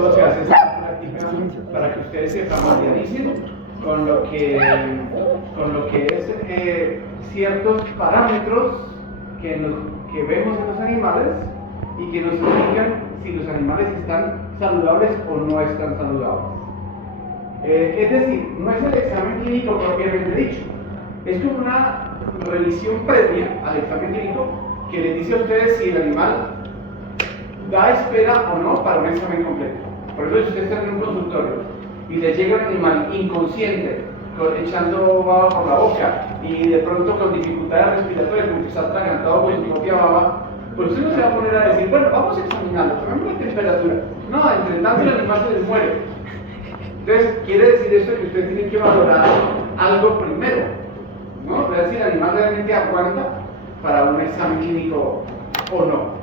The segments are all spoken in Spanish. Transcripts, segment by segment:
Se hace esta práctica para que ustedes se familiaricen con lo que es ciertos parámetros que vemos en los animales y que nos indican si los animales están saludables o no están saludables. Es decir, no es el examen clínico propiamente dicho, es como una revisión previa al examen clínico que les dice a ustedes si el animal da espera o no para un examen completo. Por ejemplo, si ustedes están en un consultorio y les llega un animal inconsciente, echando baba por la boca y de pronto con dificultades respiratorias, porque está atragantado con su propia baba, pues usted no se va a poner a decir, bueno, vamos a examinarlo, tomemos la temperatura. No, entre tanto el animal se les muere. Entonces, quiere decir esto que usted tiene que valorar algo primero, ¿no? Ver si el animal realmente aguanta para un examen clínico o no.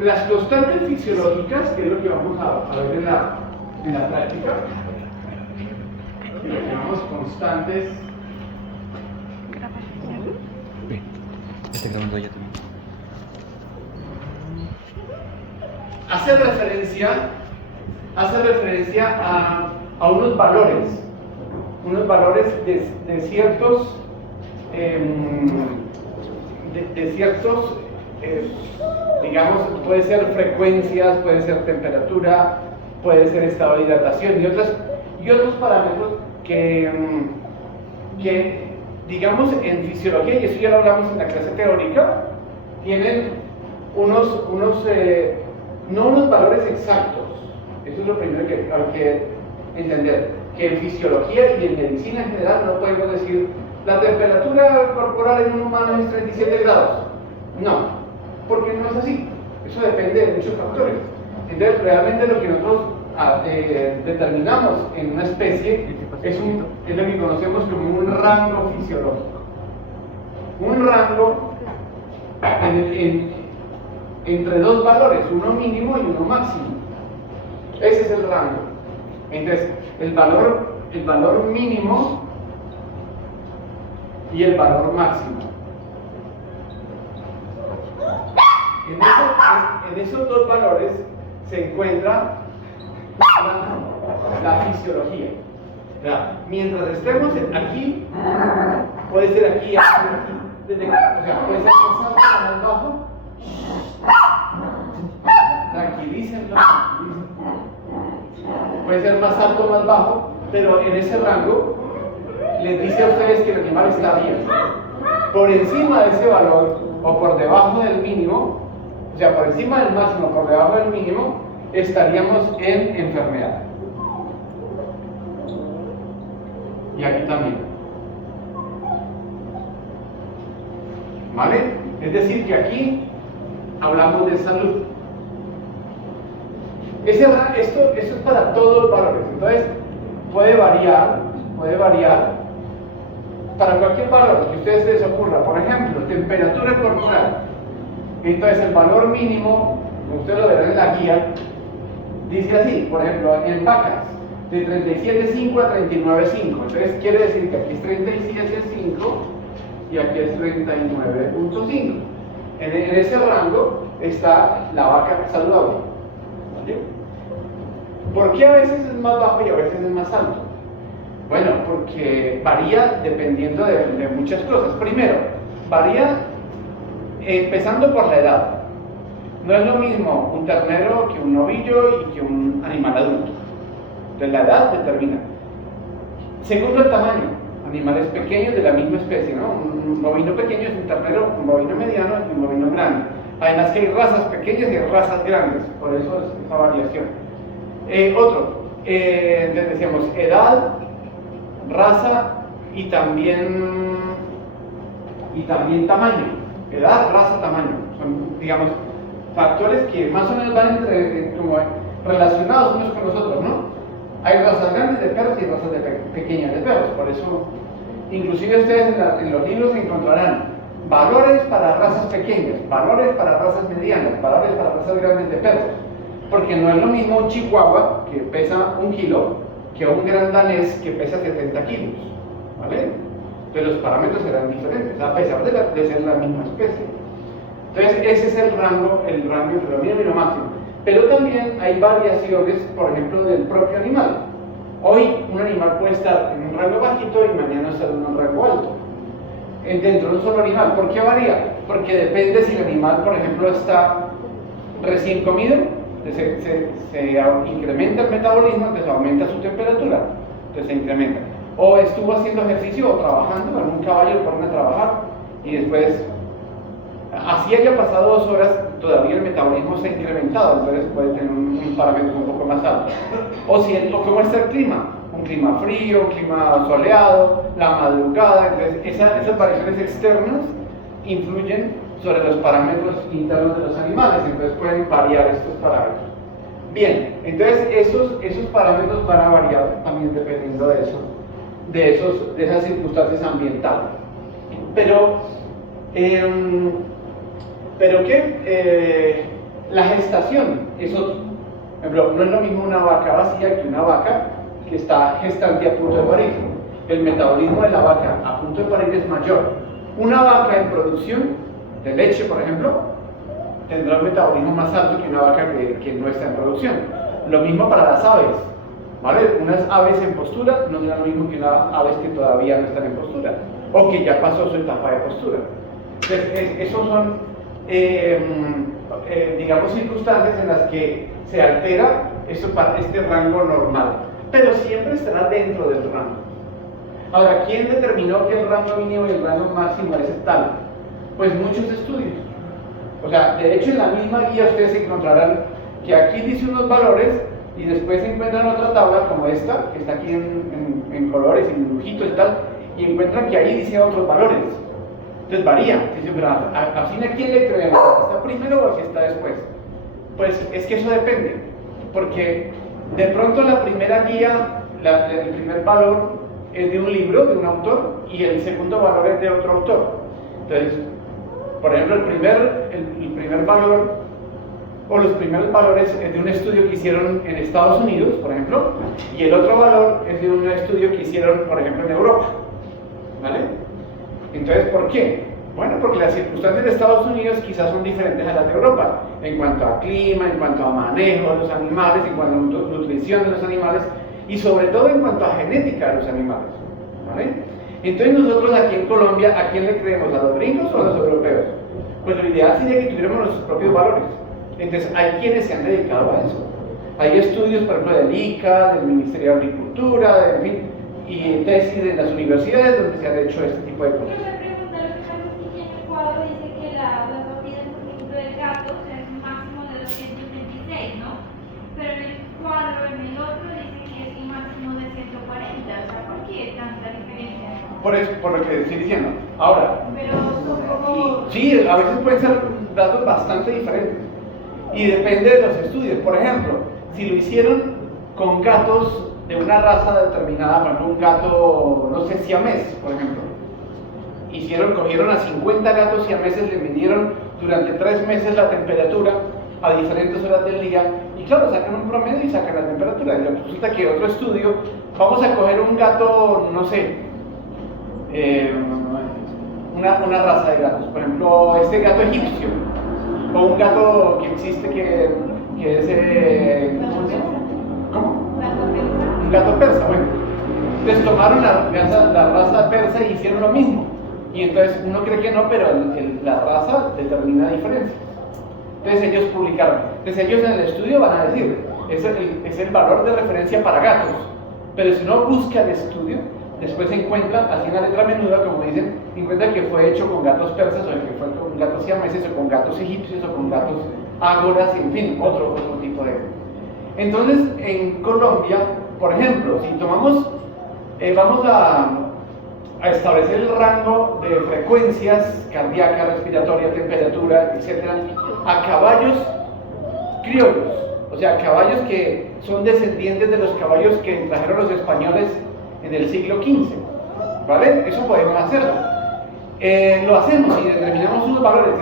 Las constantes fisiológicas, que es lo que vamos a ver en la práctica, lo que llamamos constantes. Estoy grabando ya también. Hace referencia a unos valores de ciertos digamos, puede ser frecuencias, puede ser temperatura, puede ser estado de hidratación y otros parámetros que digamos en fisiología, y eso ya lo hablamos en la clase teórica, tienen no unos valores exactos. Eso es lo primero que hay que entender, que en fisiología y en medicina en general no podemos decir la temperatura corporal en un humano es 37 grados. No, porque no es así. Eso depende de muchos factores. Entonces, realmente lo que nosotros determinamos en una especie es lo que conocemos como un rango fisiológico. Un rango entre dos valores, uno mínimo y uno máximo. Ese es el rango. Entonces, el valor mínimo y el valor máximo. En esos dos valores se encuentra la fisiología. Mientras estemos aquí, puede ser aquí, o sea, puede ser más alto o más bajo. Tranquilícenlo. Puede ser más alto o más bajo, pero en ese rango les dice a ustedes que el animal está bien. Por encima de ese valor o por debajo del mínimo, o sea, por encima del máximo o por debajo del mínimo, estaríamos en enfermedad. Y aquí también. ¿Vale? Es decir, que aquí hablamos de salud. Esto es para todos los valores. Entonces, puede variar para cualquier valor que a ustedes se les ocurra. Por ejemplo, temperatura corporal. Entonces, el valor mínimo, como ustedes lo verán en la guía, dice así, por ejemplo, en vacas, de 37.5 a 39.5. Entonces, quiere decir que aquí es 37.5 y aquí es 39.5. En ese rango está la vaca saludable. ¿Vale? ¿Por qué a veces es más bajo y a veces es más alto? Bueno, porque varía dependiendo de muchas cosas. Primero, varía empezando por la edad. No es lo mismo un ternero que un novillo y que un animal adulto. Entonces la edad determina. Segundo, el tamaño. Animales pequeños de la misma especie, ¿no? Un bovino pequeño es un ternero, un bovino mediano y un bovino grande. Además que hay razas pequeñas y razas grandes, por eso es esa variación. Entonces decíamos edad, raza y también tamaño. Edad, raza, tamaño. Son, digamos, factores que más o menos van como relacionados unos con los otros, ¿no? Hay razas grandes de perros y razas pequeñas de perros, por eso, inclusive ustedes en los libros encontrarán valores para razas pequeñas, valores para razas medianas, valores para razas grandes de perros, porque no es lo mismo un chihuahua que pesa 1 kilo que un gran danés que pesa 70 kilos, ¿vale? Entonces los parámetros serán diferentes, a pesar de ser la misma especie. Entonces ese es el rango entre lo mínimo y lo máximo. Pero también hay variaciones, por ejemplo, del propio animal. Hoy un animal puede estar en un rango bajito y mañana estar en un rango alto. Dentro de un solo animal. ¿Por qué varía? Porque depende si el animal, por ejemplo, está recién comido, se incrementa el metabolismo, entonces aumenta su temperatura, entonces se incrementa. O estuvo haciendo ejercicio o trabajando, en un caballo lo ponen a trabajar y después, así haya pasado 2 horas, todavía el metabolismo se ha incrementado, entonces puede tener un parámetro un poco más alto. O cómo está el clima, un clima frío, un clima soleado, la madrugada, entonces esas variaciones externas influyen sobre los parámetros internos de los animales, entonces pueden variar estos parámetros. Bien, entonces esos parámetros van a variar también dependiendo de esas circunstancias ambientales. Pero la gestación es otro. Por ejemplo, no es lo mismo una vaca vacía que una vaca que está gestante a punto de parir. El metabolismo de la vaca a punto de parir es mayor. Una vaca en producción de leche, por ejemplo, tendrá un metabolismo más alto que una vaca que no está en producción. Lo mismo para las aves, ¿vale? Unas aves en postura no serán lo mismo que unas aves que todavía no están en postura o que ya pasó su etapa de postura. Entonces, esos son, digamos, circunstancias en las que se altera este rango normal, pero siempre estará dentro del rango. Ahora, ¿quién determinó que el rango mínimo y el rango máximo es tal? Pues muchos estudios. O sea, de hecho en la misma guía ustedes encontrarán que aquí dice unos valores y después encuentran otra tabla como esta, que está aquí en colores, en dibujitos y tal, y encuentran que ahí dice otros valores. Entonces varía. Dicen, pero ¿a quién le creemos? ¿Al que está primero o al que está después? Pues es que eso depende, porque de pronto la primera guía, el primer valor es de un libro, de un autor, y el segundo valor es de otro autor. Entonces, por ejemplo, el primer valor o los primeros valores es de un estudio que hicieron en Estados Unidos, por ejemplo, y el otro valor es de un estudio que hicieron, por ejemplo, en Europa, ¿vale? Entonces, ¿por qué? Bueno, porque las circunstancias de Estados Unidos quizás son diferentes a las de Europa, en cuanto a clima, en cuanto a manejo de los animales, en cuanto a nutrición de los animales, y sobre todo en cuanto a genética de los animales, ¿vale? Entonces nosotros aquí en Colombia, ¿a quién le creemos? ¿A los gringos o a los europeos? Pues lo ideal sería que tuviéramos nuestros propios valores. Entonces hay quienes se han dedicado a eso. Hay estudios, por ejemplo, del ICA, del Ministerio de Agricultura, en fin, y tesis de las universidades donde se han hecho este tipo de cosas. Yo le pregunto a lo que Carlos dice en el cuadro, dice que las mordidas, por ejemplo, del gato, o sea, es un máximo de 226, ¿no? Pero en el cuadro, en el otro, dice que es un máximo de 140, o sea, ¿por qué tanta diferencia? Por eso, por lo que estoy diciendo. Ahora, Pero son como... sí, a veces pueden ser datos bastante diferentes. Y depende de los estudios. Por ejemplo, si lo hicieron con gatos de una raza determinada, por ejemplo, un gato, no sé, siamés, por ejemplo. Cogieron a 50 gatos siameses, le midieron durante 3 meses la temperatura a diferentes horas del día, y claro, sacan un promedio y sacan la temperatura. Y resulta que otro estudio, vamos a coger un gato, no sé, una raza de gatos, por ejemplo, este gato egipcio, o un gato que existe que es, ¿cómo? Un gato persa, bueno. Entonces tomaron la raza persa y hicieron lo mismo. Y entonces uno cree que no, pero la raza determina diferencias. Entonces ellos publicaron. Entonces ellos en el estudio van a decir, es el valor de referencia para gatos. Pero si uno busca el estudio, después encuentra, así en la letra menuda, como dicen, encuentra que fue hecho con gatos persas, o que fue con gatos siameses, o con gatos egipcios, o con gatos ágoras, en fin, otro tipo de... Entonces, en Colombia, por ejemplo, si tomamos, vamos a establecer el rango de frecuencias cardíaca, respiratoria, temperatura, etc., a caballos criollos, o sea, caballos que son descendientes de los caballos que trajeron los españoles en el siglo XV, ¿vale? Eso podemos hacerlo. Lo hacemos y determinamos unos valores.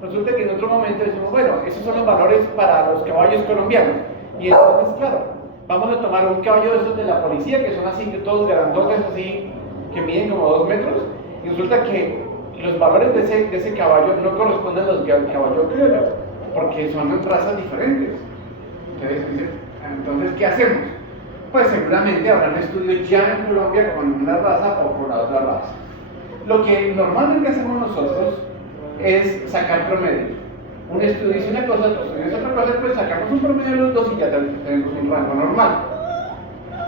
Resulta que en otro momento decimos, bueno, esos son los valores para los caballos colombianos. Y entonces, claro, vamos a tomar un caballo de esos de la policía, que son así, todos grandotes, así, que miden como 2 metros, y resulta que los valores de ese caballo no corresponden a los caballos criollos. porque son razas diferentes. Entonces, ¿qué hacemos? Pues seguramente habrán estudios ya en Colombia con una raza o con la otra raza. Lo que normalmente hacemos nosotros es sacar promedio. Un estudio dice una cosa, otro estudio dice otra cosa, pues sacamos un promedio de los dos y ya tenemos un rango normal.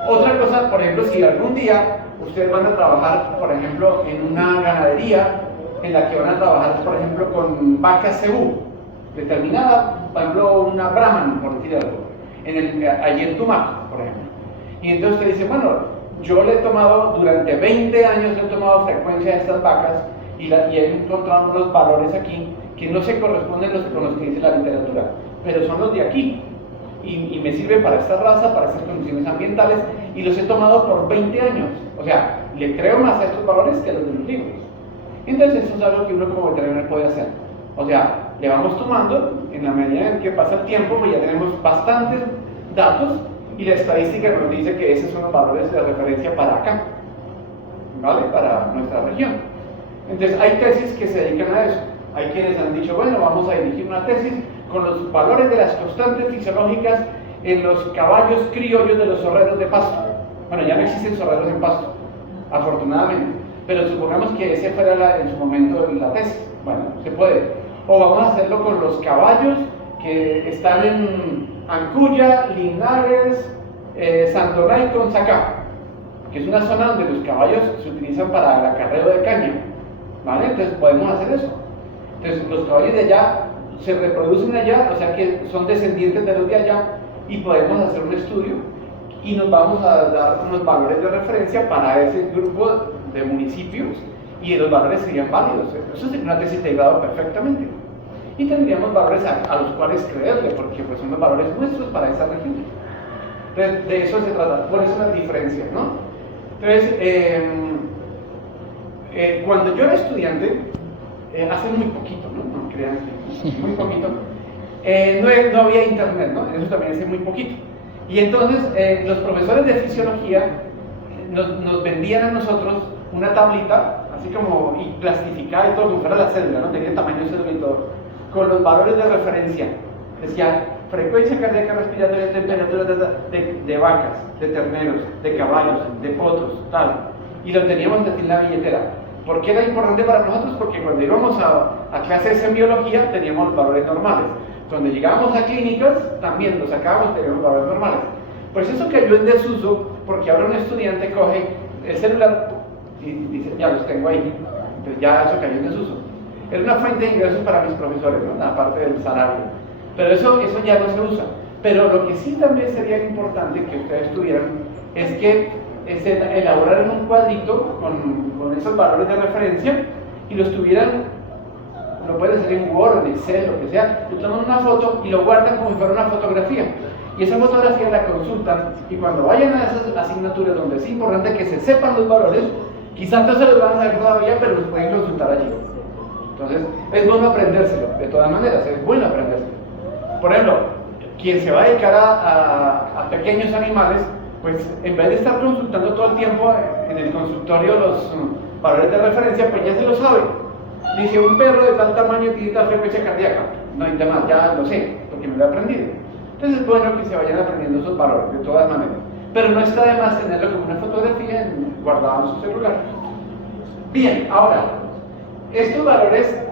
Otra cosa, por ejemplo, si algún día ustedes van a trabajar, por ejemplo, en una ganadería en la que van a trabajar, por ejemplo, con vacas cebú, determinada, por ejemplo, una Brahman, por decir algo, allí en Tumaco, por ejemplo. Y entonces usted dice, bueno, yo le he tomado, durante 20 años he tomado frecuencia de estas vacas y he encontrado unos valores aquí que no se corresponden con los que dice la literatura, pero son los de aquí. Y me sirven para esta raza, para estas condiciones ambientales, y los he tomado por 20 años. O sea, le creo más a estos valores que a los de los libros. Entonces eso es algo que uno como veterinario puede hacer. O sea, le vamos tomando, en la medida en que pasa el tiempo, pues ya tenemos bastantes datos, y la estadística nos dice que esos son los valores de referencia para acá, ¿vale? Para nuestra región. Entonces hay tesis que se dedican a eso. Hay quienes han dicho, bueno, vamos a dirigir una tesis con los valores de las constantes fisiológicas en los caballos criollos de los zorreros de pasto. Bueno, ya no existen zorreros en pasto, afortunadamente, pero supongamos que ese fuera en su momento la tesis. Bueno, se puede. O vamos a hacerlo con los caballos que están en Ancuya, Linares, Santoná y Consacá, que es una zona donde los caballos se utilizan para el acarreo de caña, ¿vale? Entonces podemos hacer eso. Entonces los caballos de allá se reproducen allá, o sea que son descendientes de los de allá, y podemos hacer un estudio y nos vamos a dar unos valores de referencia para ese grupo de municipios, y los valores serían válidos. Eso sería una tesis de grado perfectamente. Y tendríamos valores a los cuales creerle, porque pues son los valores nuestros para esa región. Entonces, de eso se trata, por eso las diferencias, ¿no? Entonces, cuando yo era estudiante, hace muy poquito, ¿no? No crean que muy poquito, no había internet, ¿no? Eso también hace muy poquito. Y entonces, los profesores de fisiología nos vendían a nosotros una tablita, así como y plastificada y todo, como fuera la cédula, ¿no? Tenía tamaño de cédula y todo, con los valores de referencia. Decía frecuencia cardíaca respiratoria, temperatura de vacas, de terneros, de caballos, de potros, tal. Y lo teníamos en la billetera. ¿Por qué era importante para nosotros? Porque cuando íbamos a clases en biología teníamos los valores normales. Cuando llegábamos a clínicas también los sacábamos, teníamos valores normales. Pues eso cayó en desuso porque ahora un estudiante coge el celular y dice, ya los tengo ahí. Entonces ya eso cayó en desuso. Era una fuente de ingresos para mis profesores, ¿no? Aparte del salario. Pero eso ya no se usa. Pero lo que sí también sería importante que ustedes tuvieran es que elaboraran un cuadrito con esos valores de referencia y los tuvieran, lo pueden hacer en Word, en Excel, lo que sea, le toman una foto y lo guardan como si fuera una fotografía. Y esa fotografía la consultan, y cuando vayan a esas asignaturas donde es importante que se sepan los valores, quizás no se los van a saber todavía, pero los pueden consultar allí. Entonces, es bueno aprendérselo, de todas maneras, es bueno aprendérselo. Por ejemplo, quien se va a dedicar a pequeños animales, pues en vez de estar consultando todo el tiempo en el consultorio los valores de referencia, pues ya se lo sabe. Dice, un perro de tal tamaño tiene tal frecuencia cardíaca. No hay demás, ya lo sé, porque me lo he aprendido. Entonces es bueno que se vayan aprendiendo esos valores, de todas maneras. Pero no está de más tenerlo como una fotografía guardada en su celular. Bien, ahora, estos valores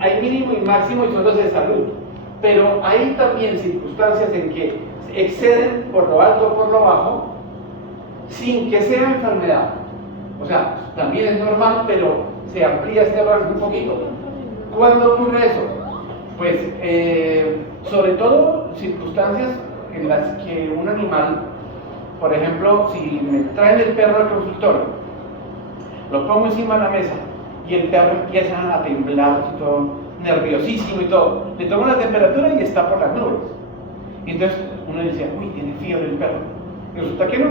hay mínimo y máximo y son los de salud. Pero hay también circunstancias en que exceden por lo alto o por lo bajo sin que sea enfermedad. O sea, también es normal, pero se amplía este rango un poquito. ¿Cuándo ocurre eso? Pues, sobre todo, circunstancias en las que un animal, por ejemplo, si me traen el perro al consultorio, lo pongo encima de la mesa y el perro empieza a temblar y todo, nerviosísimo y todo, le tomo la temperatura y está por las nubes. Y entonces uno dice, uy, tiene fiebre el perro. Y resulta que no,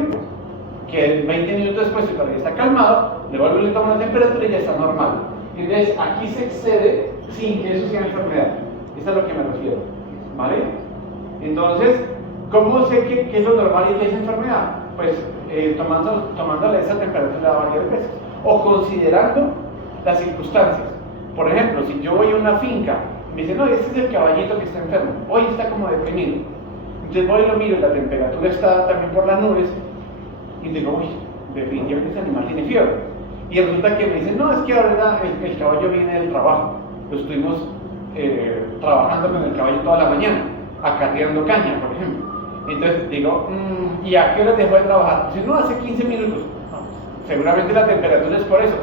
que 20 minutos después el perro ya está calmado, le vuelvo y le tomo la temperatura y ya está normal. Y entonces aquí se excede sin que eso sea enfermedad. Eso es a lo que me refiero, ¿vale? Entonces, ¿cómo sé qué es lo normal y qué es enfermedad? Pues tomándole esa temperatura varias veces, o considerando las circunstancias. Por ejemplo, si yo voy a una finca Me dice, no, ese es el caballito que está enfermo, hoy está como deprimido. Entonces voy y lo miro, la temperatura está también por las nubes, y digo, uy, definitivamente ese animal tiene fiebre. Y resulta que me dicen, no, es que ahora el caballo viene del trabajo, lo estuvimos trabajando con el caballo toda la mañana, acarreando caña, por ejemplo. Entonces digo, ¿y a qué hora dejó de trabajar? Dice, no, hace 15 minutos. No, seguramente la temperatura es por eso.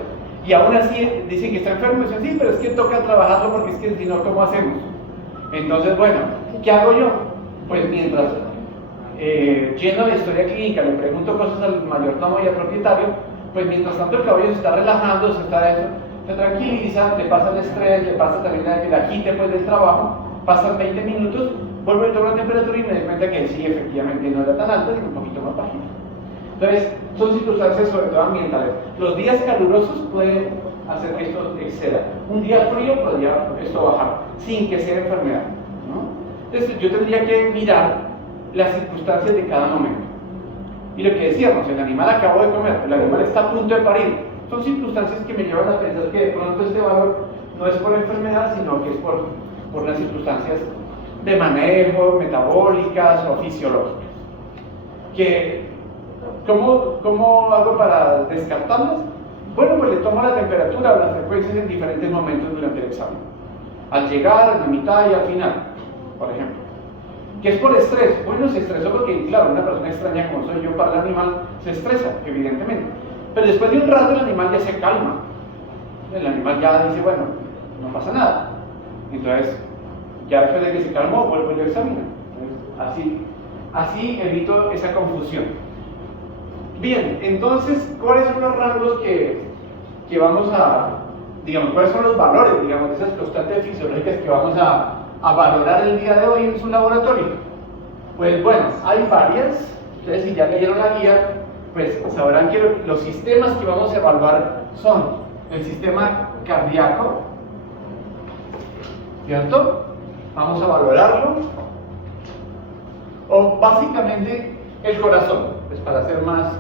Y aún así dicen que está enfermo, y dicen, sí, pero es que toca trabajarlo porque es que si no, ¿cómo hacemos? Entonces, bueno, ¿qué hago yo? Pues mientras lleno la historia clínica, le pregunto cosas al mayordomo y al propietario, pues mientras tanto el caballo se está relajando, se tranquiliza, le pasa el estrés, le pasa también el agite pues, del trabajo, pasan 20 minutos, vuelvo y tomo la temperatura y me doy cuenta que sí, efectivamente no era tan alta, sino un poquito más bajita. Entonces, son circunstancias sobre todo ambientales. Los días calurosos pueden hacer que esto exceda. Un día frío podría esto bajar, sin que sea enfermedad, ¿no? Entonces, yo tendría que mirar las circunstancias de cada momento. Y lo que decíamos, el animal acabó de comer, el animal está a punto de parir. Son circunstancias que me llevan a pensar que de pronto este valor no es por enfermedad, sino que es por las circunstancias de manejo, metabólicas o fisiológicas. ¿Cómo hago para descartarlas? Bueno, pues le tomo la temperatura o las frecuencias en diferentes momentos durante el examen. Al llegar, en la mitad y al final, por ejemplo. ¿Qué es por estrés? Bueno, se estresó porque, claro, una persona extraña como soy yo para el animal se estresa, evidentemente. Pero después de un rato el animal ya se calma. El animal ya dice, bueno, no pasa nada. Entonces, ya después de que se calmó, vuelvo y lo examino. Así evito esa confusión. Bien, entonces, ¿cuáles son los rangos que vamos a, digamos, cuáles son los valores, digamos, de esas constantes fisiológicas que vamos a valorar el día de hoy en su laboratorio? Pues bueno, hay varias. Ustedes si ya leyeron la guía, pues sabrán que los sistemas que vamos a evaluar son el sistema cardíaco, ¿cierto? Vamos a valorarlo. O básicamente el corazón, pues para ser más,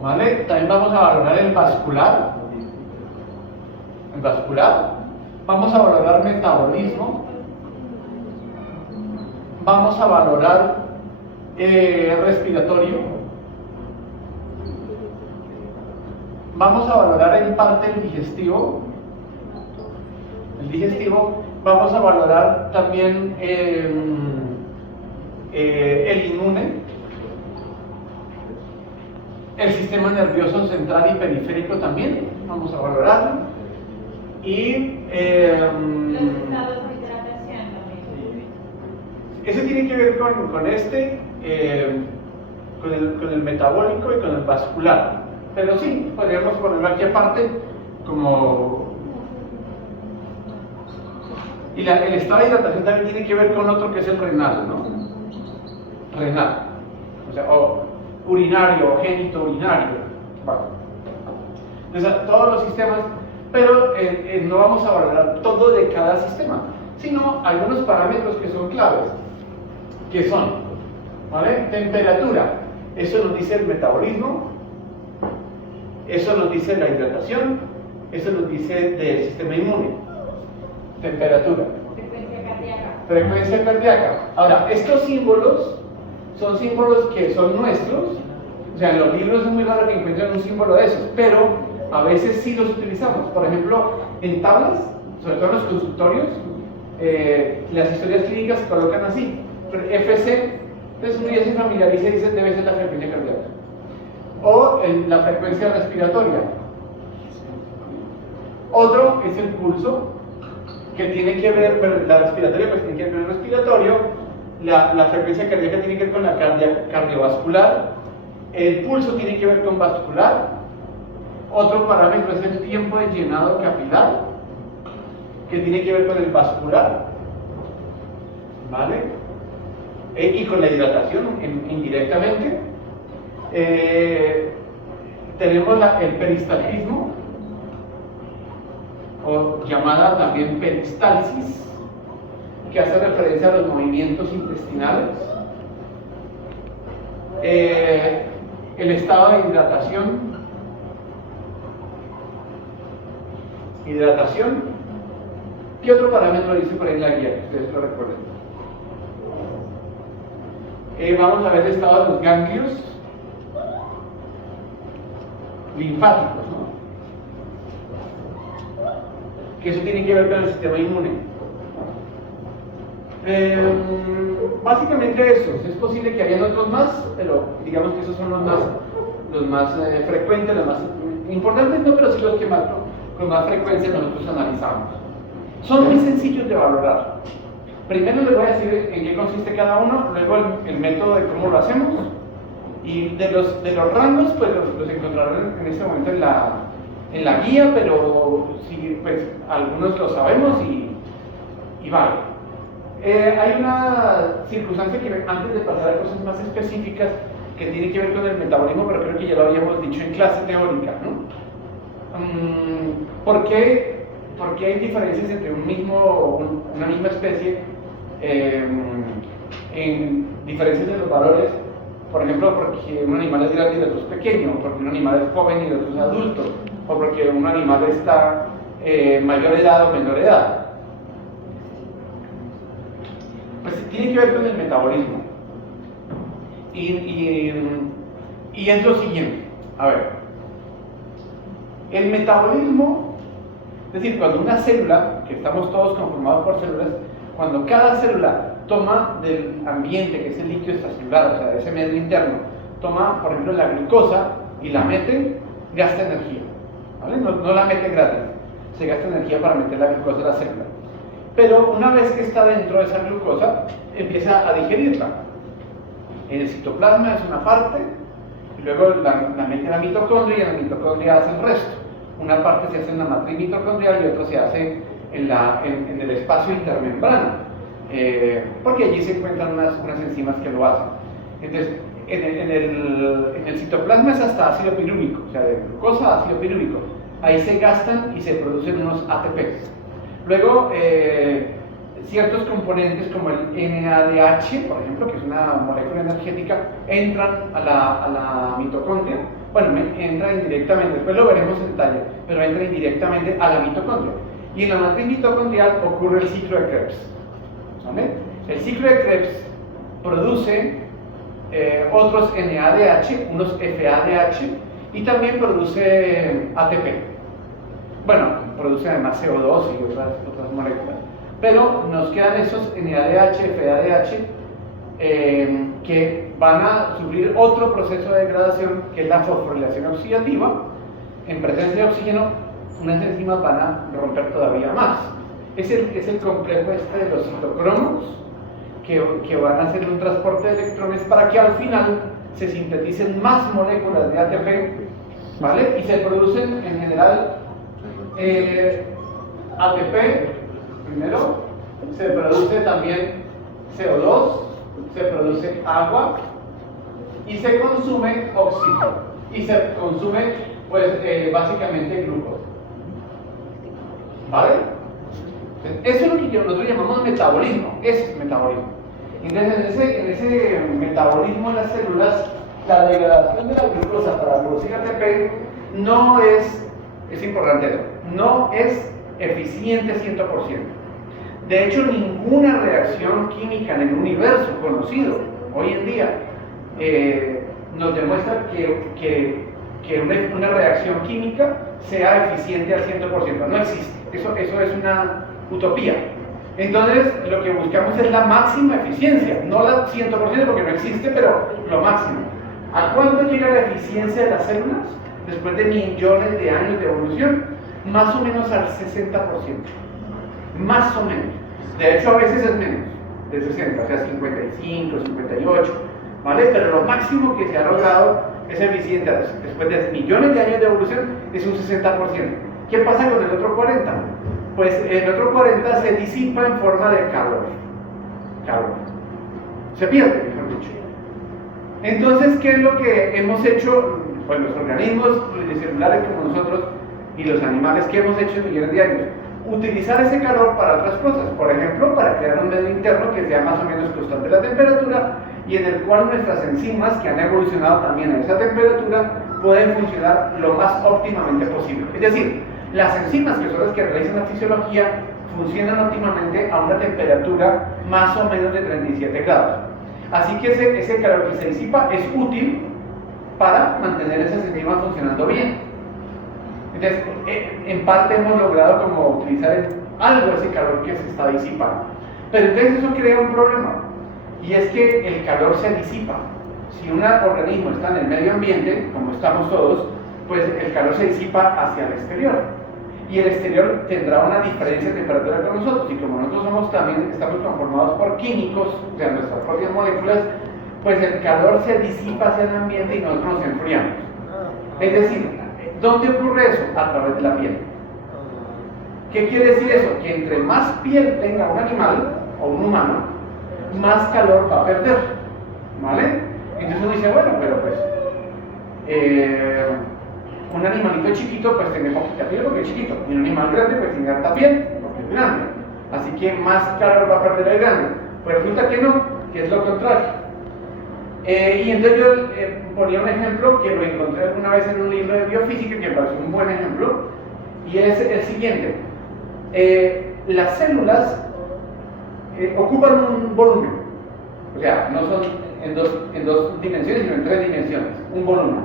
¿vale? También vamos a valorar el vascular. Vamos a valorar metabolismo. Vamos a valorar respiratorio. Vamos a valorar en parte el digestivo. Vamos a valorar también el inmune, el sistema nervioso central y periférico también, vamos a valorarlo. Y los estados de hidratación también. Eso tiene que ver con el metabólico y con el vascular. Pero sí, podríamos ponerlo aquí aparte como... Y el estado de hidratación también tiene que ver con otro que es el renal, ¿no? Renal. O sea, o urinario, o genitourinario. Bueno. Entonces, todos los sistemas, pero no vamos a valorar todo de cada sistema, sino algunos parámetros que son claves, que son, ¿vale? Temperatura, eso nos dice el metabolismo, eso nos dice la hidratación, eso nos dice del sistema inmune. Temperatura. Frecuencia cardíaca. Ahora, estos símbolos son símbolos que son nuestros, o sea, en los libros es muy raro que encuentren un símbolo de esos, pero a veces sí los utilizamos. Por ejemplo, en tablas, sobre todo en los consultorios, las historias clínicas se colocan así. FC, entonces uno ya se familiariza y dice debe ser la frecuencia cardíaca. O la frecuencia respiratoria. Otro es el pulso, que tiene que ver, la respiratoria pues tiene que ver con el respiratorio, la frecuencia cardíaca tiene que ver con la cardiovascular, el pulso tiene que ver con vascular, otro parámetro es el tiempo de llenado capilar, que tiene que ver con el vascular, ¿vale? Y con la hidratación indirectamente. Tenemos el peristaltismo, o llamada también peristalsis, que hace referencia a los movimientos intestinales. El estado de hidratación, ¿Qué otro parámetro dice por ahí en la guía? Que ustedes lo recuerden. Vamos a ver el estado de los ganglios linfáticos, ¿no? Que eso tiene que ver con el sistema inmune. Básicamente eso. Es posible que hayan otros más, pero digamos que esos son los más frecuentes, los más importantes, no, pero sí los que más, con más frecuencia nosotros analizamos. Son muy sencillos de valorar. Primero les voy a decir en qué consiste cada uno, luego el método de cómo lo hacemos, y de los rangos pues los encontrarán en este momento en la guía, pero sí, pues algunos lo sabemos y vale. Hay una circunstancia que antes de pasar a cosas más específicas que tiene que ver con el metabolismo, pero creo que ya lo habíamos dicho en clase teórica, ¿no? ¿Por qué hay diferencias entre una misma especie en diferencias de los valores? Por ejemplo, porque un animal es grande y el otro es pequeño, porque un animal es joven y el otro es adulto, o porque un animal está mayor edad o menor edad. Pues tiene que ver con el metabolismo. Y es lo siguiente, a ver, el metabolismo, es decir, cuando una célula, que estamos todos conformados por células, cuando cada célula toma del ambiente, que es el líquido extracelular, o sea, de ese medio interno, toma, por ejemplo, la glucosa y la mete, gasta energía, ¿vale? No la mete gratis, se gasta energía para meter la glucosa a la célula. Pero una vez que está dentro de esa glucosa, empieza a digerirla. En el citoplasma es una parte, y luego la mete a la mitocondria y en la mitocondria hace el resto. Una parte se hace en la matriz mitocondrial y otra se hace en el espacio intermembrana, porque allí se encuentran unas enzimas que lo hacen. Entonces, en el citoplasma es hasta ácido pirúvico, o sea, de glucosa a ácido pirúvico. Ahí se gastan y se producen unos ATPs. Luego, ciertos componentes como el NADH, por ejemplo, que es una molécula energética, entran a la mitocondria. Bueno, entra indirectamente, después lo veremos en detalle, pero entra indirectamente a la mitocondria. Y en la matriz mitocondrial ocurre el ciclo de Krebs, ¿vale? El ciclo de Krebs produce otros NADH, unos FADH, y también produce ATP. Bueno, produce además CO2 y otras moléculas. Pero nos quedan esos NADH, FADH, que van a sufrir otro proceso de degradación, que es la fosforilación oxidativa. En presencia de oxígeno, unas enzimas van a romper todavía más. Es el complejo este de los citocromos, que van a hacer un transporte de electrones para que al final se sinteticen más moléculas de ATP, ¿vale? Y se producen en general ATP primero, se produce también CO2, se produce agua y se consume oxígeno y se consume pues básicamente glucosa, ¿vale? Eso es lo que nosotros llamamos metabolismo, es metabolismo. Entonces en ese metabolismo de las células, la degradación de la glucosa para producir ATP no es importante eso, no es eficiente 100%. De hecho, ninguna reacción química en el universo conocido hoy en día nos demuestra que una reacción química sea eficiente al 100%. No existe. Eso es una utopía. Entonces, lo que buscamos es la máxima eficiencia, no la 100% porque no existe, pero lo máximo. ¿A cuánto llega la eficiencia de las células después de millones de años de evolución? Más o menos al 60%. Más o menos. De hecho, a veces es menos de 60, o sea, 55, 58, ¿vale? Pero lo máximo que se ha logrado es eficiente después de millones de años de evolución es un 60%. ¿Qué pasa con el otro 40%? Pues el otro 40% se disipa en forma de calor. Se pierde, mejor dicho. Entonces, ¿qué es lo que hemos hecho? Pues los organismos pluricelulares como nosotros y los animales, ¿qué hemos hecho en millones de años? Utilizar ese calor para otras cosas, por ejemplo, para crear un medio interno que sea más o menos constante la temperatura y en el cual nuestras enzimas, que han evolucionado también a esa temperatura, pueden funcionar lo más óptimamente posible. Es decir, las enzimas, que son las que realizan la fisiología, funcionan óptimamente a una temperatura más o menos de 37 grados. Así que ese calor que se disipa es útil para mantener ese sistema funcionando bien. Entonces, en parte hemos logrado como utilizar algo ese calor que se está disipando. Pero entonces eso crea un problema, y es que el calor se disipa. Si un organismo está en el medio ambiente, como estamos todos, pues el calor se disipa hacia el exterior. Y el exterior tendrá una diferencia de temperatura con nosotros, y como nosotros estamos conformados por químicos, o sea, nuestras propias moléculas, pues el calor se disipa hacia el ambiente y nosotros nos enfriamos. Es decir, ¿dónde ocurre eso? A través de la piel. ¿Qué quiere decir eso? Que entre más piel tenga un animal o un humano, más calor va a perder, ¿vale? Entonces uno dice, bueno, pero pues un animalito chiquito pues tiene poquita piel porque es chiquito, y un animal grande pues tiene harta piel porque es grande, así que más calor va a perder el grande. Pues resulta que no, que es lo contrario. Y entonces yo ponía un ejemplo que lo encontré alguna vez en un libro de biofísica que me pareció un buen ejemplo, y es el siguiente. Las células ocupan un volumen, o sea, no son en dos dimensiones, sino en 3 dimensiones, un volumen.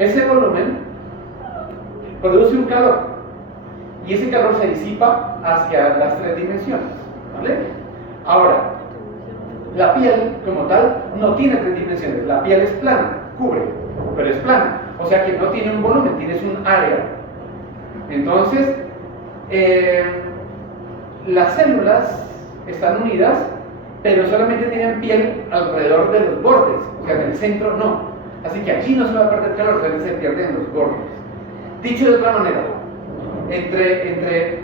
Ese volumen produce un calor, y ese calor se disipa hacia las 3 dimensiones, ¿vale? Ahora, la piel, como tal, no tiene 3 dimensiones, la piel es plana, cubre, pero es plana, o sea que no tiene un volumen, tienes un área. Entonces, las células están unidas, pero solamente tienen piel alrededor de los bordes, o sea, en el centro no. Así que aquí no se va a perder calor, se pierde en los bordes. Dicho de otra manera, entre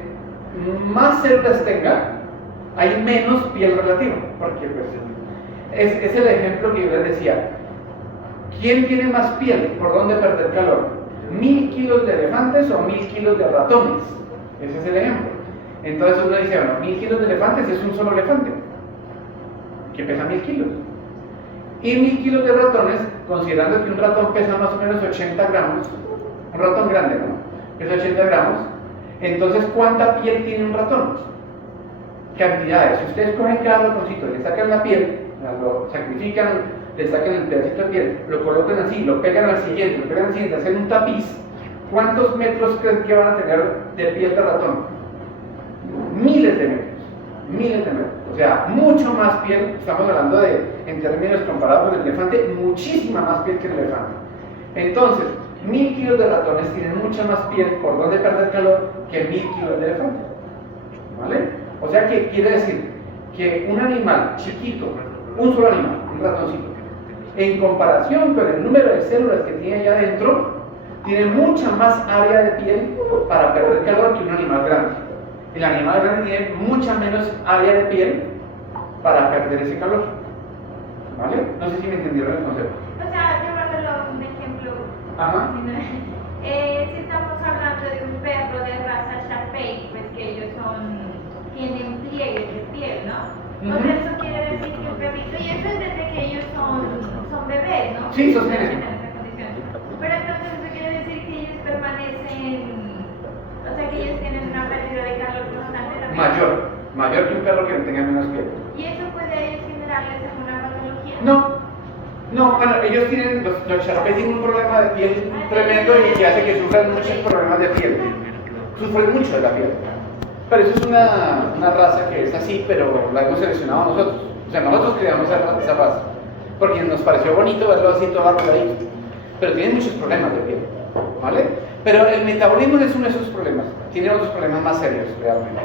más células tenga, hay menos piel relativa, porque pues, es el ejemplo que yo les decía. ¿Quién tiene más piel? ¿Por dónde perder calor? ¿1000 kilos de elefantes o 1000 kilos de ratones? Ese es el ejemplo. Entonces uno dice, bueno, 1000 kilos de elefantes es un solo elefante, que pesa 1000 kilos. Y 1000 kilos de ratones, considerando que un ratón pesa más o menos 80 gramos, un ratón grande, ¿no? Pesa 80 gramos, entonces ¿cuánta piel tiene un ratón? Cantidades. Si ustedes cogen cada ratoncito, le sacan la piel, lo sacrifican, le sacan el pedacito de piel, lo colocan así, lo pegan al siguiente, hacen un tapiz, ¿cuántos metros creen que van a tener de piel de ratón? Miles de metros, o sea, mucho más piel. Estamos hablando de, en términos comparados con el elefante, muchísima más piel que el elefante. Entonces, 1000 kilos de ratones tienen mucha más piel por donde perder calor que 1000 kilos de elefante, ¿vale? O sea que quiere decir que un animal chiquito, un solo animal, un ratoncito, en comparación con el número de células que tiene allá adentro, tiene mucha más área de piel para perder calor que un animal grande. El animal grande tiene mucha menos área de piel para perder ese calor, ¿vale? No sé si me entendieron el concepto. O sea, llevándolo un ejemplo. Ajá. Si estamos hablando de un perro de raza Shar-Pei, pues que ellos tienen pliegues de piel, ¿no? Entonces eso quiere decir que un perrito, y eso es desde que ellos son bebés, ¿no? Sí, son bebés. Pero entonces eso quiere decir que ellos permanecen, o sea que ellos tienen una pérdida de calor constante también. Mayor que un perro que tenga menos piel. ¿Y eso puede a ellos generarles alguna patología? No, bueno, ellos tienen, los Shar-Pei tienen un problema de piel tremendo y que hace que sufran muchos problemas de piel. Sufren mucho de la piel. Pero eso es una raza que es así, pero la hemos seleccionado nosotros. O sea, nosotros creamos esa raza, porque nos pareció bonito verlo así todo arrugadito. Pero tienen muchos problemas de piel, ¿vale? Pero el metabolismo no es uno de esos problemas. Tiene otros problemas más serios, realmente.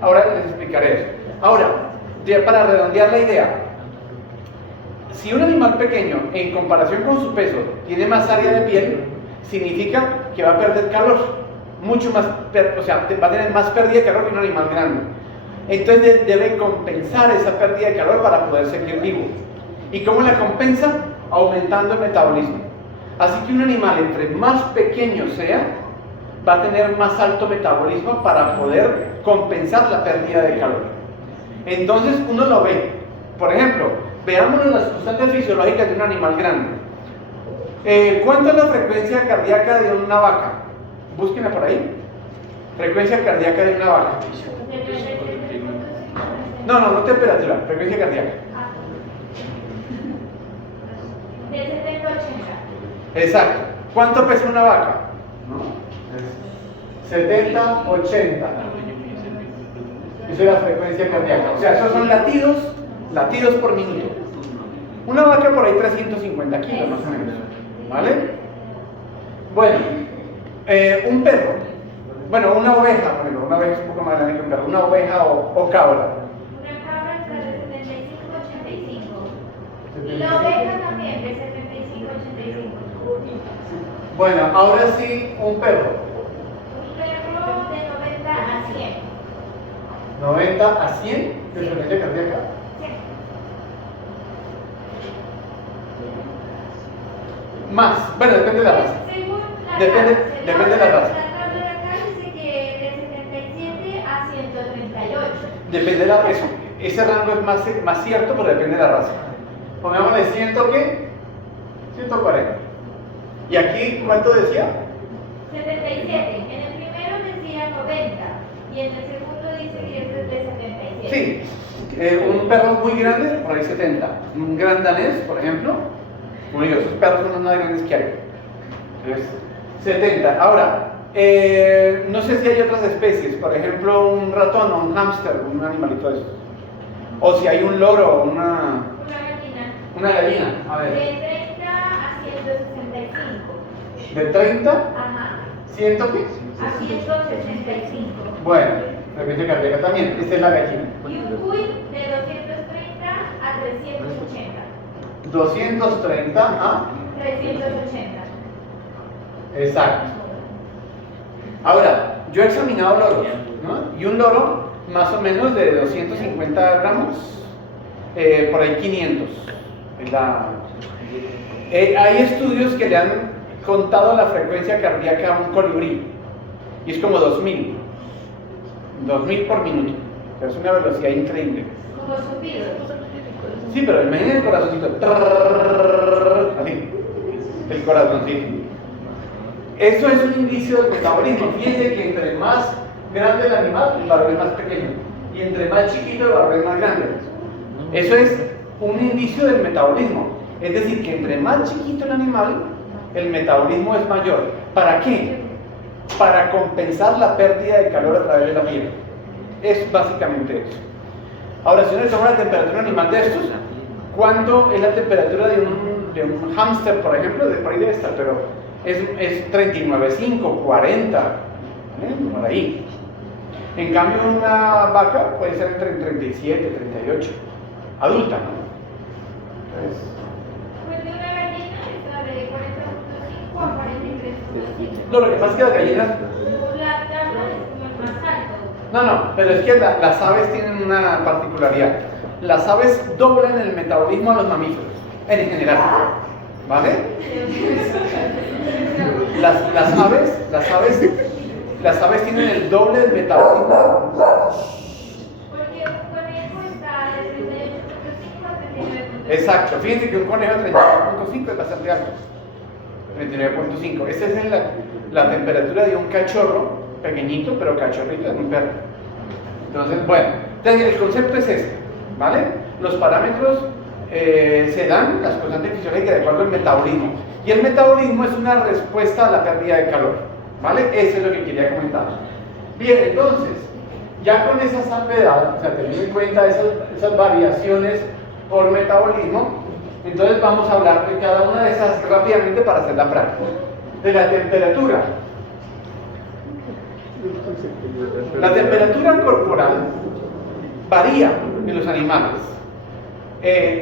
Ahora les explicaré eso. Ahora, ya para redondear la idea, si un animal pequeño, en comparación con su peso, tiene más área de piel, significa que va a perder calor, mucho más, o sea, va a tener más pérdida de calor que un animal grande. Entonces debe compensar esa pérdida de calor para poder seguir vivo. ¿Y cómo la compensa? Aumentando el metabolismo. Así que un animal, entre más pequeño sea, va a tener más alto metabolismo para poder compensar la pérdida de calor. Entonces uno lo ve. Por ejemplo, veamos las constantes fisiológicas de un animal grande. ¿Cuánto es la frecuencia cardíaca de una vaca? Búsquenla por ahí. Frecuencia cardíaca de una vaca. No temperatura, frecuencia cardíaca. De 70 a 80. Exacto. ¿Cuánto pesa una vaca? ¿No? 70, 80. Eso es la frecuencia cardíaca. O sea, esos son latidos por minuto. Una vaca por ahí 350 kilos más o menos. ¿Vale? Bueno, un perro. Bueno, una oveja es un poco más grande que un perro. Una oveja o cabra. Una cabra está de 75 a 85. Y la oveja también de 75 a 85. Bueno, ahora sí, un perro. Un perro de 90 a 100. 90 a 100 de frecuencia cardíaca. Sí. Más. Bueno, depende de la raza. Según la Depende de la raza. La tabla de acá dice que de 77 a 138. Depende de la raza. Ese rango es más cierto, pero depende de la raza. Pongámosle 100, ¿qué? 140. ¿Y aquí cuánto decía? 77. En el primero decía 90. Y en el segundo dice que este es de 77. Sí. Un perro muy grande, por ahí 70. Un gran danés, por ejemplo. Bueno, esos perros son los más grandes que hay. Entonces, 70. Ahora, no sé si hay otras especies, por ejemplo, un ratón o un hámster, un animalito de esos. O si hay un loro o una gallina. Una gallina, a De ver. 30 a 165. ¿De 30? Ajá. ¿100 qué? A 165. Bueno, frecuencia cardíaca también. Esta es la gallina. Y un cuy de 230 a 380. 230 a 380. exacto. Ahora, yo he examinado loros, ¿no? Y un loro más o menos de 250 gramos, por ahí 500. Hay estudios que le han contado la frecuencia cardíaca a un colibrí y es como 2000 por minuto. O sea, es una velocidad increíble. Como zumbidos. Sí, pero imagínate el corazoncito. Así. El corazoncito. Eso es un indicio del metabolismo. Fíjense que entre más grande el animal, el valor es más pequeño. Y entre más chiquito, el valor es más grande. Eso es un indicio del metabolismo. Es decir, que entre más chiquito el animal, el metabolismo es mayor. ¿Para qué? Para compensar la pérdida de calor a través de la piel. Es básicamente eso. Ahora, si uno le toma la temperatura de un animal de estos, ¿cuánto es la temperatura de un hámster, por ejemplo? Por ahí debe estar, pero es 39,5, 40, por ahí. En cambio, una vaca puede ser entre 37, 38, adulta, ¿no? Entonces, Pues de una gallina está de 40.5 a 43.5. no, lo que pasa es que las gallinas... La tabla es como el más alto. No, pero es que las aves tienen una particularidad. Las aves doblan el metabolismo a los mamíferos, en general, ¿vale? Las aves tienen el doble del metabolismo. Porque un conejo está de 38.5 a 39.5. Exacto, fíjense que un conejo de 39.5 es bastante alto. 39.5. Esa es la temperatura de un cachorro pequeñito, pero cachorrito de un perro. Entonces, bueno, el concepto es este, ¿vale? Los parámetros se dan, las constantes fisiológicas, de acuerdo al metabolismo. Y el metabolismo es una respuesta a la pérdida de calor, ¿vale? Eso es lo que quería comentar. Bien, entonces, ya con esa salvedad, o sea, teniendo en cuenta esas variaciones por metabolismo, entonces vamos a hablar de cada una de esas rápidamente para hacer la práctica. De la temperatura. La temperatura corporal varía en los animales.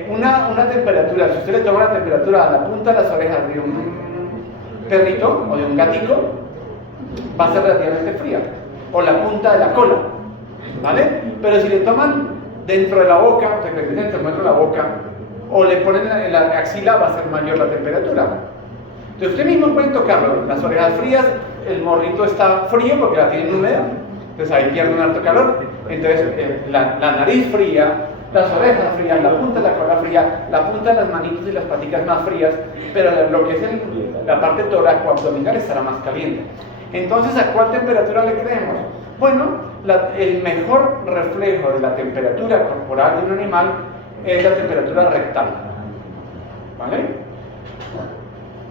Una temperatura, si usted le toma la temperatura a la punta de las orejas de un perrito o de un gatito, va a ser relativamente fría, o la punta de la cola, ¿vale? Pero si le toman dentro de la boca, o sea, que le meten el termómetro en la boca, o le ponen en la axila, va a ser mayor la temperatura. Entonces usted mismo puede tocarlo, las orejas frías, el morrito está frío porque la tienen húmeda, entonces ahí pierde un alto calor. Entonces la nariz fría, las orejas frías, la punta de la cola fría, la punta de las manitos y las paticas más frías, pero lo que es la parte torácico-abdominal estará más caliente. Entonces, ¿a cuál temperatura le creemos? Bueno, el mejor reflejo de la temperatura corporal de un animal es la temperatura rectal. ¿Vale?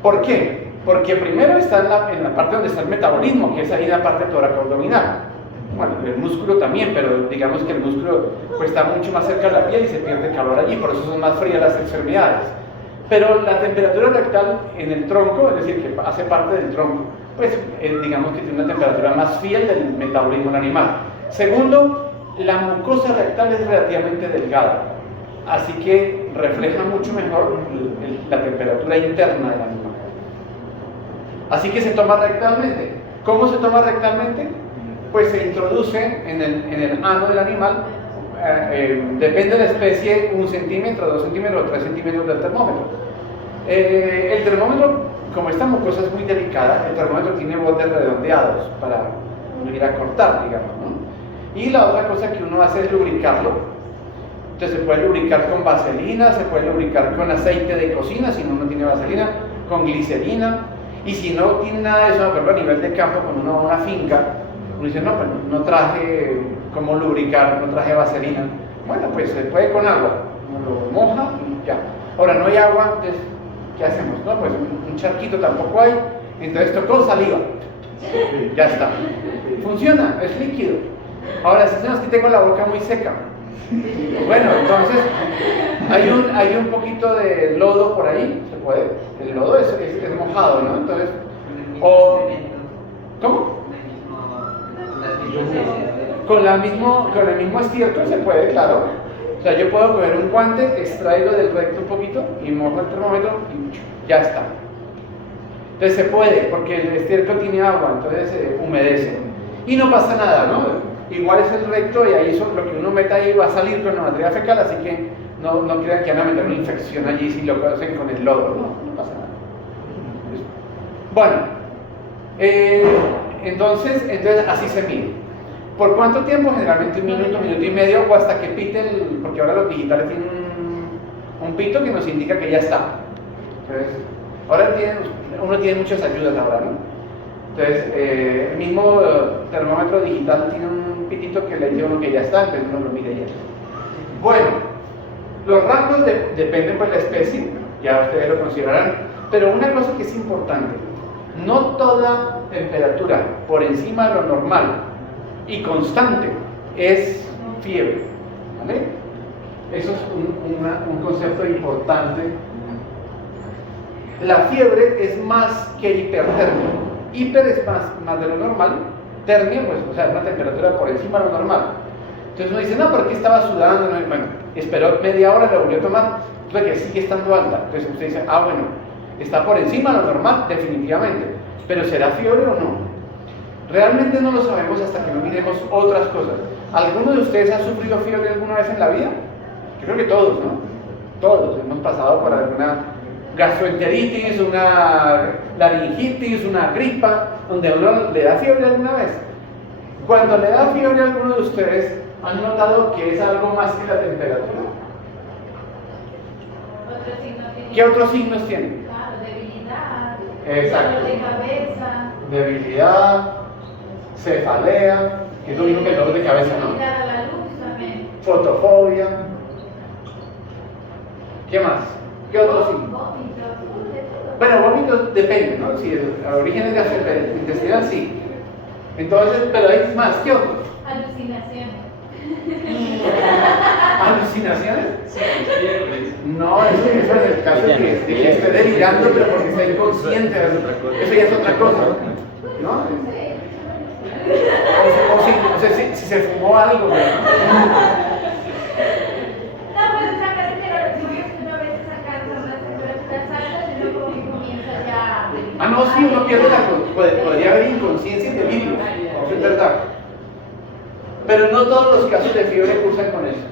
¿Por qué? Porque primero está en la parte donde está el metabolismo, que es ahí la parte toracoabdominal. Bueno, el músculo también, pero digamos que el músculo pues, está mucho más cerca de la piel y se pierde calor allí, por eso son más frías las extremidades. Pero la temperatura rectal en el tronco, es decir, que hace parte del tronco, pues digamos que tiene una temperatura más fiel del metabolismo del animal. Segundo, la mucosa rectal es relativamente delgada, así que refleja mucho mejor la temperatura interna del animal. Así que se toma rectalmente. ¿Cómo se toma rectalmente? Pues se introduce en el ano del animal, depende de la especie, 1 centímetro, 2 centímetros o 3 centímetros del termómetro. El termómetro, como esta mucosa es muy delicada, el termómetro tiene bordes redondeados para no ir a cortar, digamos, ¿no? Y la otra cosa que uno hace es lubricarlo. Entonces se puede lubricar con vaselina, se puede lubricar con aceite de cocina, si uno no tiene vaselina, con glicerina. Y si no tiene nada de eso, por ejemplo, a nivel de campo, con una finca, uno dice, no, pues no traje cómo lubricar, no traje vaselina. Bueno, pues se puede con agua, uno lo moja y ya. Ahora, no hay agua, entonces, ¿qué hacemos? No, pues un charquito tampoco hay, entonces tocó saliva. Ya está. Funciona, es líquido. Ahora, si es que tengo la boca muy seca. Bueno, entonces, hay un poquito de lodo por ahí, se puede. El lodo es mojado, ¿no? Entonces, ¿cómo? Con el mismo estiércol se puede, claro. O sea, yo puedo coger un guante, extraerlo del recto un poquito y mojo el termómetro y ya está. Entonces se puede, porque el estiércol tiene agua, entonces se humedece. Y no pasa nada, ¿no? Igual es el recto y ahí lo que uno meta ahí va a salir con la materia fecal, así que no crean que van a meter una infección allí si lo hacen con el lodo, no pasa nada. Bueno, entonces así se mide. ¿Por cuánto tiempo? Generalmente 1 minuto, 1 minuto y medio, o hasta que pite porque ahora los digitales tienen un pito que nos indica que ya está. Entonces, ahora uno tiene muchas ayudas ahora, ¿no? Entonces, el mismo termómetro digital tiene un pitito que le dice a uno que ya está, entonces uno lo mide ya. Bueno, los rangos dependen de la especie, ya ustedes lo considerarán, pero una cosa que es importante, no toda temperatura por encima de lo normal y constante es fiebre, ¿vale? Eso es un concepto importante. La fiebre es más que hipertermia. Hiper es más de lo normal, termia, pues, o sea, es una temperatura por encima de lo normal. Entonces uno dice, no, porque estaba sudando, no, bueno, esperó media hora, lo volvió a tomar, entonces que sigue estando alta. Entonces usted dice, bueno, está por encima de lo normal, definitivamente, pero ¿será fiebre o no? Realmente no lo sabemos hasta que no miremos otras cosas. ¿Alguno de ustedes ha sufrido fiebre alguna vez en la vida? Yo creo que todos, ¿no? Todos hemos pasado por alguna gastroenteritis, una laringitis, una gripa, donde a uno le da fiebre alguna vez. Cuando le da fiebre a alguno de ustedes, ¿han notado que es algo más que la temperatura? ¿Qué otros signos tienen? Claro, debilidad, Exacto. dolor de cabeza, Debilidad, cefalea, que es lo mismo que el dolor de cabeza, ¿no? sensibilidad a la luz también. Fotofobia. ¿Qué más? ¿Qué otros signos? Vómitos, de todo. Bueno, vómitos depende, ¿no? Si el origen es gastrointestinal, sí. Entonces, pero hay más, ¿qué otros? Alucinaciones. ¿Alucinaciones? No, eso es el caso de que esté delirando, pero porque está inconsciente. Eso ya es otra cosa, ¿no? O si se fumó algo, ¿no? No, pues esa casa que lo recibimos una vez sacar las temperaturas altas y luego comienza ya. No, sí, uno pierde podría haber inconsciencia y delirio, eso es verdad. Pero no todos los casos de fiebre cursan con eso.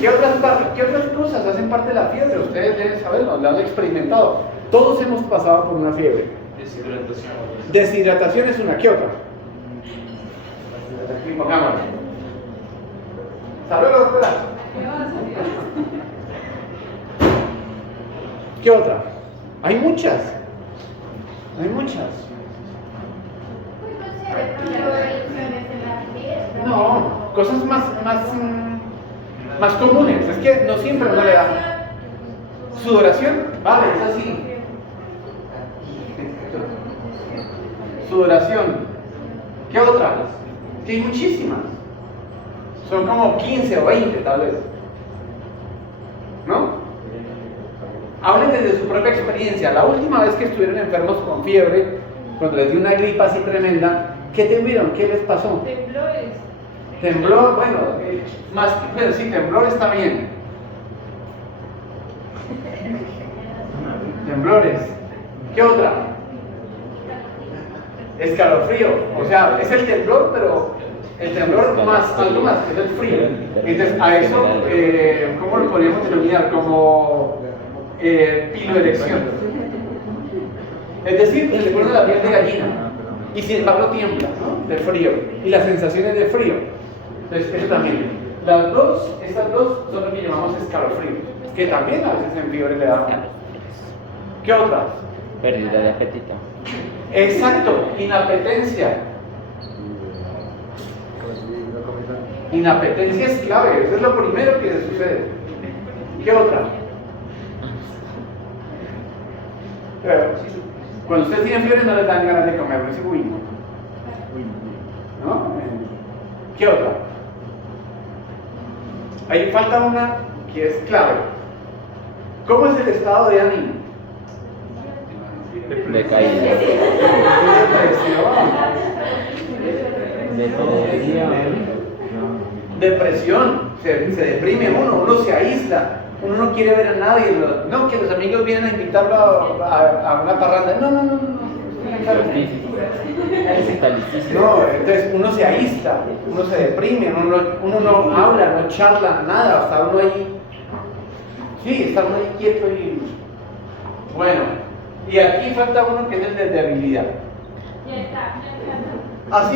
¿Qué otras cosas hacen parte de la fiebre? Ustedes deben saberlo, lo han experimentado. Todos hemos pasado por una fiebre. Deshidratación. Deshidratación es una, ¿qué otra? Pongámosla. Salud, doctora. ¿Qué otra? Hay muchas. Hay muchas. Pues no sé, de pronto erupciones en No, cosas más comunes. Es que no siempre uno le da. Sudoración, vale, es así. Sudoración. ¿Qué otra? Que hay muchísimas. Son como 15 o 20 tal vez. ¿No? Hablen desde su propia experiencia. La última vez que estuvieron enfermos con fiebre, cuando les dio una gripa así tremenda, ¿qué tuvieron? ¿Qué les pasó? Temblores. Temblor, bueno, pero sí, temblor está bien. Temblores. ¿Qué otra? Escalofrío. O sea, es el temblor, pero el temblor más, algo más, que es el frío. Entonces, a eso, ¿cómo lo podríamos denominar? Como piloerección. Es decir, se le pone la piel de gallina y sin embargo tiembla, ¿no? De frío. Y las sensaciones de frío. Entonces, eso también. Estas dos son lo que llamamos escalofríos, que también a veces en fiebre le dan. ¿Qué otras? Pérdida de apetito. Exacto, inapetencia. Inapetencia es clave, eso es lo primero que sucede. ¿Qué otra? Cuando ustedes tienen fiebre no les dan ganas de comer, no es egoísmo. ¿No? ¿Qué otra? Ahí falta una que es clave. ¿Cómo es el estado de ánimo? Decaída. Depresión, se deprime uno se aísla, uno no quiere ver a nadie, no, que los amigos vienen a invitarlo a una parranda, no. No, entonces uno se aísla, uno se deprime, uno no habla, no charla, nada, hasta uno ahí, sí, está uno ahí quieto y bueno, y aquí falta uno que es el de debilidad. Ya está. Así